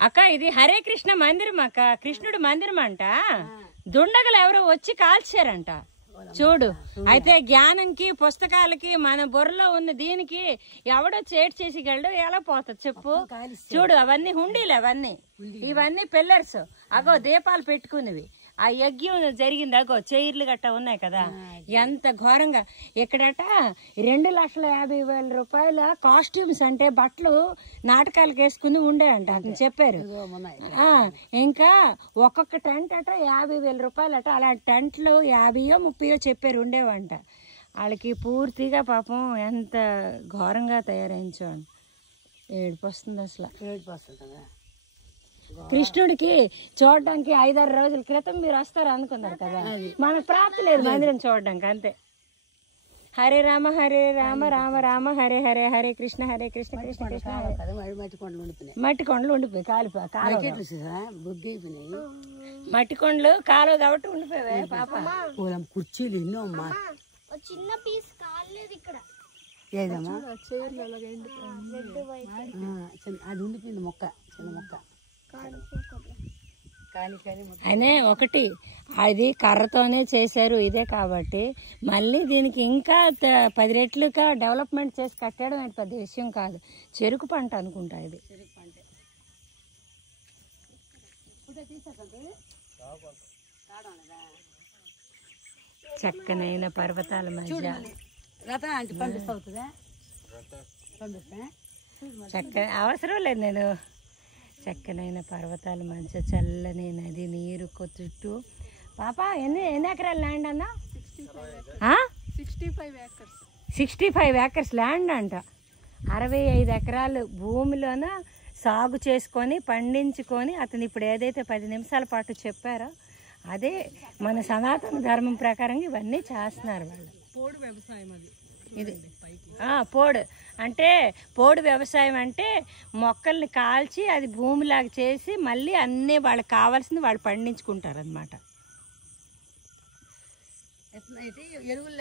అక్క ఇది హరే కృష్ణ మందిరం అక్క, కృష్ణుడి మందిరం అంట. దుండగలు ఎవరో వచ్చి కాల్చారంట. చూడు, అయితే జ్ఞానంకి పుస్తకాలకి మన బుర్రలో ఉన్న దీనికి ఎవడో చేటు చేసి గలడు ఎలా పోతుంది చెప్పు. చూడు అవన్నీ హుండీలు, ఇవన్నీ పిల్లర్స్. అగో దీపాలు పెట్టుకునేవి. ఆ యజ్ఞం జరిగింది, అగో చైర్లు గట్ట ఉన్నాయి కదా. ఎంత ఘోరంగా ఇక్కడట 2,50,000 రూపాయల కాస్ట్యూమ్స్ అంటే బట్టలు నాటకాలకు వేసుకుని ఉండేయంట అతను చెప్పారు. ఇంకా ఒక్కొక్క టెంట్ అట 50,000 రూపాయలట. అలాంటి టెంట్లు 50యో 30యో చెప్పారు ఉండేవంట. వాళ్ళకి పూర్తిగా పాపం ఎంత ఘోరంగా తయారైంచోండి. ఏడుపు వస్తుంది అసలు. కృష్ణుడికి చూడడానికి 5-6 రోజుల క్రితం మీరు వస్తారు అనుకున్నారు కదా, మనకు ప్రాప్తి లేదు మందిరం చూడడానికి. అంతే. హరే రామ రామ రామ హరే హరే, హరే కృష్ణ కృష్ణ కృష్ణ. మట్టి కొండలు ఉండిపోయి మట్టి కొండలు కాలువ కాబట్టి ఉండిపోయావే పాప. కుర్చీలు ఎన్నో అమ్మా. చిన్న పీస్ కాలేదు ఇక్కడ. ఏదమ్మా అది ఉండిపోయింది మొక్క, చిన్న మొక్క. అనే ఒకటి అది కర్రతోనే చేశారు ఇదే కాబట్టి, మళ్ళీ దీనికి ఇంకా 10 రెట్లుగా డెవలప్మెంట్ చేసి కట్టడం అనేది పెద్ద విషయం కాదు. చెరుకు పంట అనుకుంటా ఇది. చక్కనైన పర్వతాల మధ్య అవసరం లేదు నేను. చక్కనైన పర్వతాల మధ్య చల్లని నది నీరు చుట్టూ. పాప ఎన్ని ఎకరాల ల్యాండ్ అన్నా? 65 ఏకర్స్ ల్యాండ్ అంట. 65 ఎకరాలు భూమిలోన సాగు చేసుకొని పండించుకొని అతను ఇప్పుడు ఏదైతే 10 నిమిషాల పాటు చెప్పారో అదే మన సనాతన ధర్మం ప్రకారం ఇవన్నీ చేస్తున్నారు వాళ్ళు. పోడు వ్యవసాయం అది ఇది పోడు అంటే, పోడు వ్యవసాయం అంటే మొక్కల్ని కాల్చి అది భూమిలాగా చేసి మళ్ళీ అన్నీ వాళ్ళకి కావాల్సింది వాళ్ళు పండించుకుంటారు అనమాట. ఎరువులు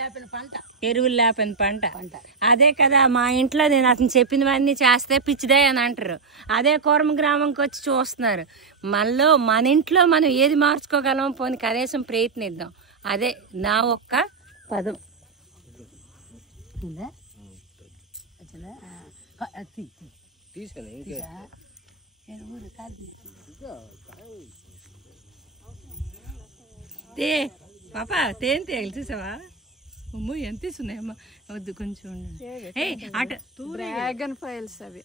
లేపిన పంట అదే కదా. మా ఇంట్లో నేను అతను చెప్పినవన్నీ చేస్తే పిచ్చిదే అని అంటారు. అదే కోరమ గ్రామంకి వచ్చి చూస్తున్నారు. మనలో మన ఇంట్లో మనం ఏది మార్చుకోగలం, పోనీ కనీసం ప్రయత్నిద్దాం. అదే నా ఒక్క పదం. పాపా తేనె తేగలు చూసావా? అమ్మో ఎంత తీసున్నాయమ్మా. వద్దు కొంచెం డ్రాగన్ ఫ్లైస్ అవి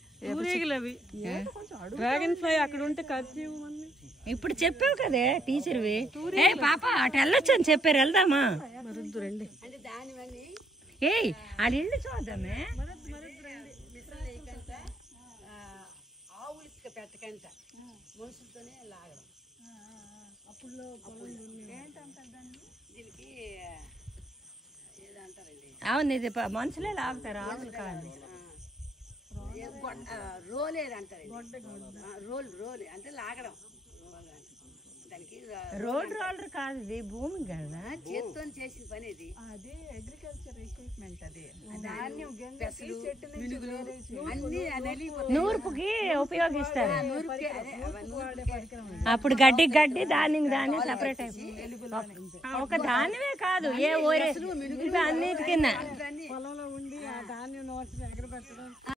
డ్రాగన్ ఫ్లై అక్కడ ఉంటే కత్తి. ఇప్పుడు చెప్పావు కదే టీచర్వి. పాప అటు వెళ్ళొచ్చు అని చెప్పారు, వెళ్దామా? రండి. అది ఇల్లు చూద్దామే. పెట్టకంట మనుషులతోనే లాగడం. అప్పుడు దీనికి ఏదంటారండి? అవును, ఇది మనుషులే లాగుతారు, ఆవులు కాదు. రోలేదంటారు. రోల్ అంటే లాగడం. రోడ్ రోలర్ కాదు, ఇది భూమి కదా, చేతితో చేసిన పని ఇది. అది అగ్రికల్చర్ ఎక్విప్మెంట్. అది నూర్పుకి ఉపయోగిస్తారు. అప్పుడు గడ్డి ధాన్యం సపరేట్ అయిపోయింది. ఒక ధాన్యమే కాదు, ఏ ఓరే అన్నిటికన్నా పొలంలో ఉండి ఆ ధాన్యం ఎగరబెట్టడం.